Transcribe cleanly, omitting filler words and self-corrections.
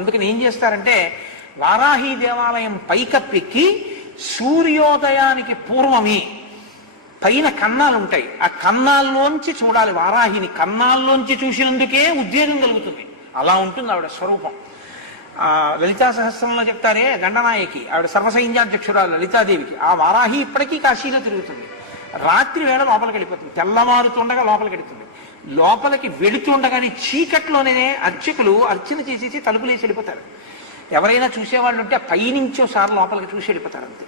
అందుకని ఏం చేస్తారంటే వారాహి దేవాలయం పైకప్పెక్కి సూర్యోదయానికి పూర్వమే పైన కన్నాలు ఉంటాయి, ఆ కన్నాల్లోంచి చూడాలి. వారాహిని కన్నాల్లోంచి చూసినందుకే ఉద్వేగం కలుగుతుంది. అలా ఉంటుంది ఆవిడ స్వరూపం. లలితా సహస్రంలో చెప్తారే గండనాయకి, ఆవిడ సర్వసైన్యాధ్యక్షురాలు లలితాదేవికి. ఆ వారాహి ఇప్పటికీ కాశీలో తిరుగుతుంది. రాత్రి వేళ లోపలికి వెళ్ళిపోతుంది, తెల్లమారుతుండగా లోపలికి వెళుతుంది. లోపలికి వెళుతుండగానే చీకట్లోనే అర్చకులు అర్చన చేసేసి తలుపులేసి వెళ్ళిపోతారు. ఎవరైనా చూసేవాళ్ళు ఉంటే పైనుంచోసారి లోపలికి చూసి వెళ్ళిపోతారు అంతే.